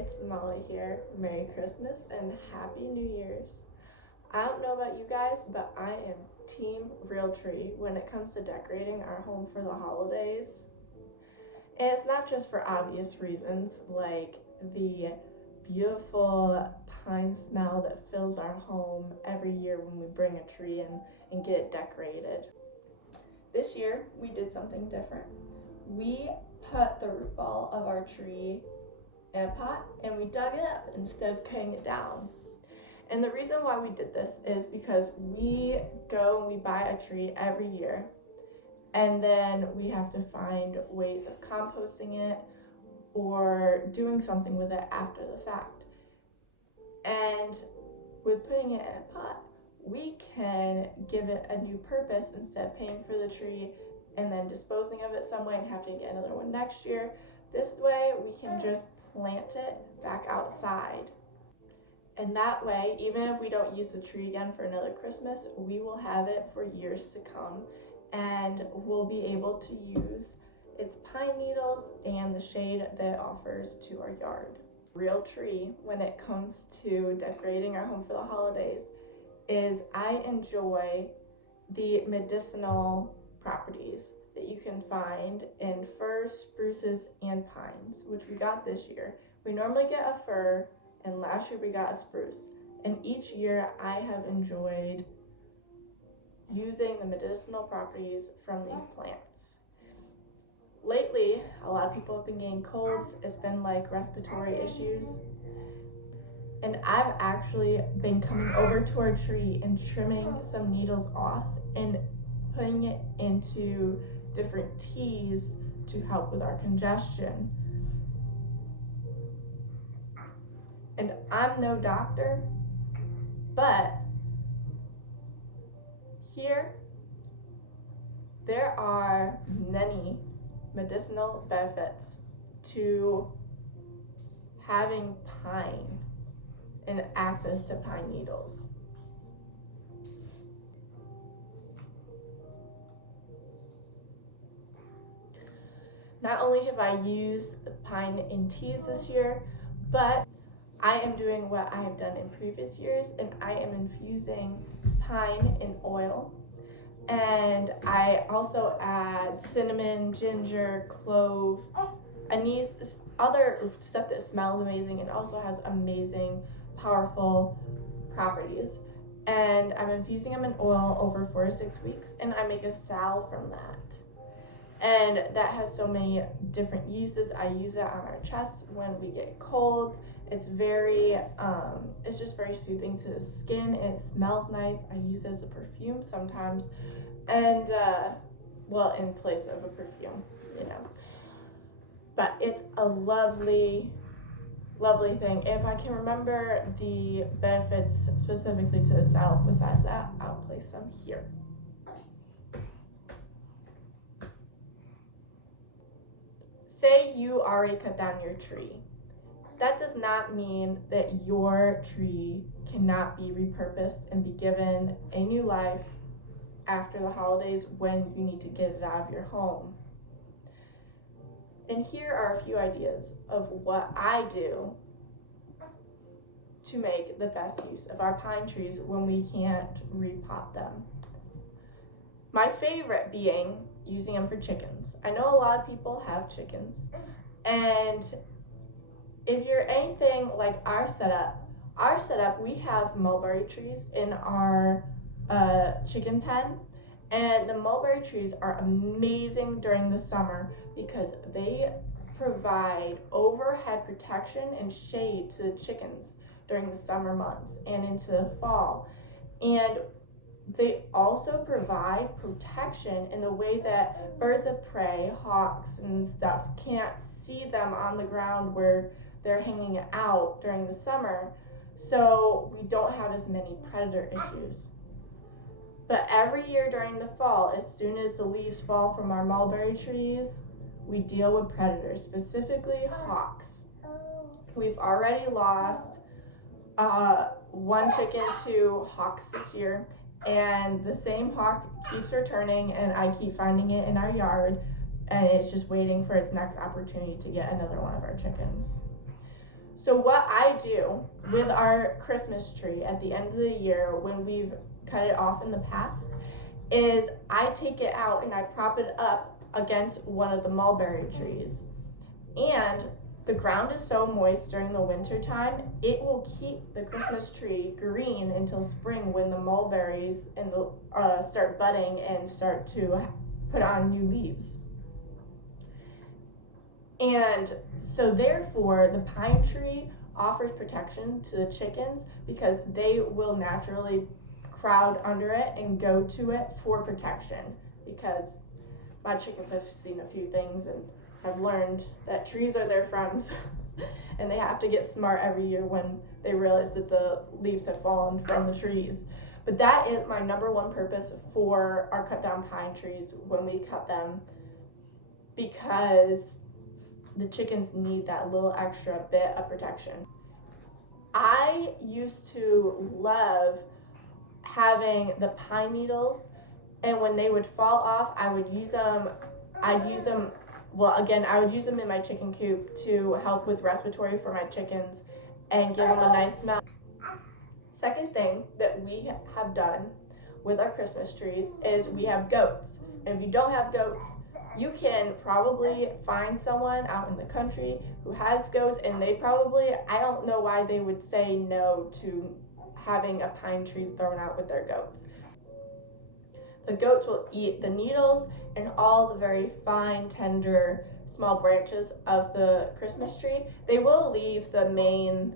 it's Molly here. Merry Christmas and Happy New Year's. I don't know about you guys, but I am Team Real Tree when it comes to decorating our home for the holidays. And it's not just for obvious reasons like the beautiful pine smell that fills our home every year when we bring a tree in and get it decorated. This year we did something different. We put the root ball of our tree in a pot and we dug it up instead of cutting it down. And the reason why we did this is because we go and we buy a tree every year and then we have to find ways of composting it or doing something with it after the fact. And with putting it in a pot, we can give it a new purpose instead of paying for the tree and then disposing of it some way and having to get another one next year. This way we can just plant it back outside. And that way, even if we don't use the tree again for another Christmas, we will have it for years to come and we'll be able to use its pine needles and the shade that it offers to our yard. Real Tree, when it comes to decorating our home for the holidays, is I enjoy the medicinal properties that you can find in firs, spruces, and pines, which we got this year. We normally get a fir, and last year we got a spruce. And each year I have enjoyed using the medicinal properties from these plants. Lately, a lot of people have been getting colds. It's been like respiratory issues. And I've actually been coming over to our tree and trimming some needles off and putting it into different teas to help with our congestion. And I'm no doctor, but here there are many medicinal benefits to having pine and access to pine needles. Not only have I used pine in teas this year, but I am doing what I have done in previous years and I am infusing pine in oil. And I also add cinnamon, ginger, clove, and these other stuff that smells amazing and also has amazing, powerful properties. And I'm infusing them in oil over 4 to 6 weeks and I make a salve from that. And that has so many different uses. I use it on our chest when we get cold. It's it's just very soothing to the skin. It smells nice. I use it as a perfume sometimes. And, in place of a perfume, But it's a lovely, lovely thing. If I can remember the benefits specifically to the salve besides that, I'll place them here. Say you already cut down your tree. That does not mean that your tree cannot be repurposed and be given a new life after the holidays when you need to get it out of your home. And here are a few ideas of what I do to make the best use of our pine trees when we can't repot them. My favorite being using them for chickens. I know a lot of people have chickens, and if you're anything like our setup, we have mulberry trees in our chicken pen, and the mulberry trees are amazing during the summer because they provide overhead protection and shade to the chickens during the summer months and into the fall. And they also provide protection in the way that birds of prey, hawks and stuff, can't see them on the ground where they're hanging out during the summer, so we don't have as many predator issues. But every year during the fall, as soon as the leaves fall from our mulberry trees, we deal with predators, specifically hawks. We've already lost one chicken to hawks this year, and the same hawk keeps returning, and I keep finding it in our yard, and it's just waiting for its next opportunity to get another one of our chickens. So what I do with our Christmas tree at the end of the year when we've cut it off in the past is I take it out and I prop it up against one of the mulberry trees. And the ground is so moist during the winter time, it will keep the Christmas tree green until spring when the mulberries start budding and start to put on new leaves. And so therefore, the pine tree offers protection to the chickens because they will naturally crowd under it and go to it for protection, because my chickens have seen a few things and have learned that trees are their friends and they have to get smart every year when they realize that the leaves have fallen from the trees. But that is my number one purpose for our cut down pine trees when we cut them, because the chickens need that little extra bit of protection. I used to love having the pine needles, and when they would fall off, I would use them in my chicken coop to help with respiratory for my chickens and give them a nice smell. Second thing that we have done with our Christmas trees is we have goats. And if you don't have goats, you can probably find someone out in the country who has goats, and I don't know why they would say no to having a pine tree thrown out with their goats. The goats will eat the needles and all the very fine, tender, small branches of the Christmas tree. They will leave the main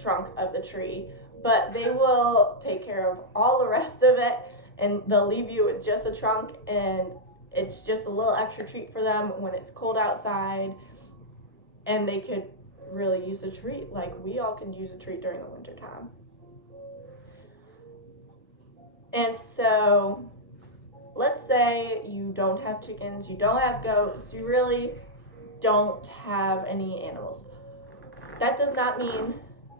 trunk of the tree, but they will take care of all the rest of it, and they'll leave you with just a trunk, and it's just a little extra treat for them when it's cold outside, and they could really use a treat like we all can use a treat during the winter time. And so let's say you don't have chickens, you don't have goats, you really don't have any animals. That does not mean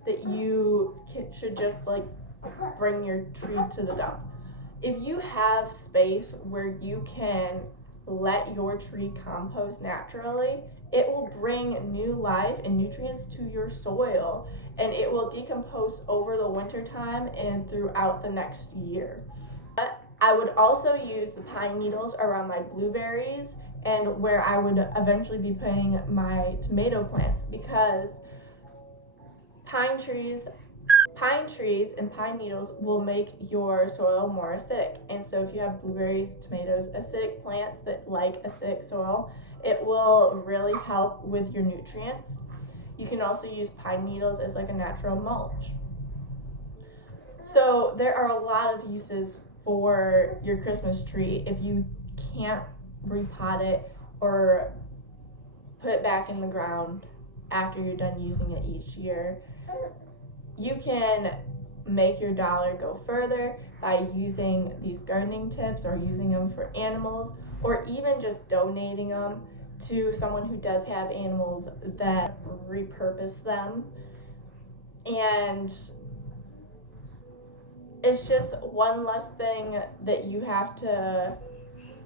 that you should just bring your tree to the dump. If you have space where you can let your tree compost naturally, it will bring new life and nutrients to your soil, and it will decompose over the winter time and throughout the next year. But I would also use the pine needles around my blueberries and where I would eventually be putting my tomato plants, because pine trees and pine needles will make your soil more acidic. And so if you have blueberries, tomatoes, acidic plants that like acidic soil, it will really help with your nutrients. You can also use pine needles as a natural mulch. So there are a lot of uses for your Christmas tree if you can't repot it or put it back in the ground after you're done using it each year. You can make your dollar go further by using these gardening tips or using them for animals, or even just donating them to someone who does have animals that repurpose them. And it's just one less thing that you have to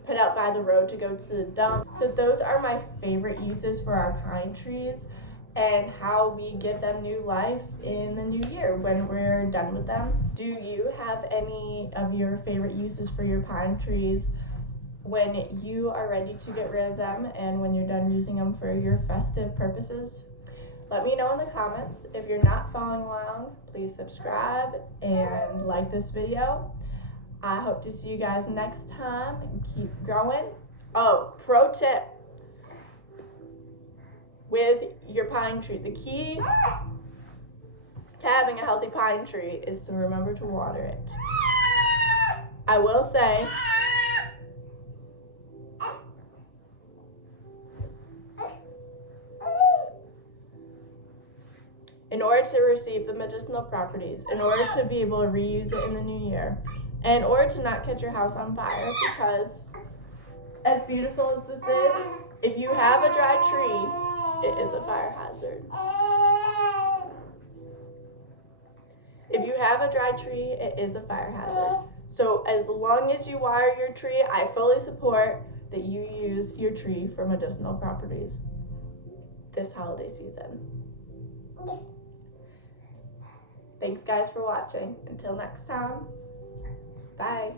put out by the road to go to the dump. So those are my favorite uses for our pine trees and how we give them new life in the new year when we're done with them. Do you have any of your favorite uses for your pine trees when you are ready to get rid of them and when you're done using them for your festive purposes? Let me know in the comments. If you're not following along, please subscribe and like this video. I hope to see you guys next time and keep growing. Oh, pro tip with your pine tree. The key to having a healthy pine tree is to remember to water it. I will say, in order to receive the medicinal properties, in order to be able to reuse it in the new year, and in order to not catch your house on fire, because as beautiful as this is, if you have a dry tree, it is a fire hazard. If you have a dry tree, it is a fire hazard. So as long as you wire your tree, I fully support that you use your tree for medicinal properties this holiday season. Thanks guys for watching. Until next time, bye.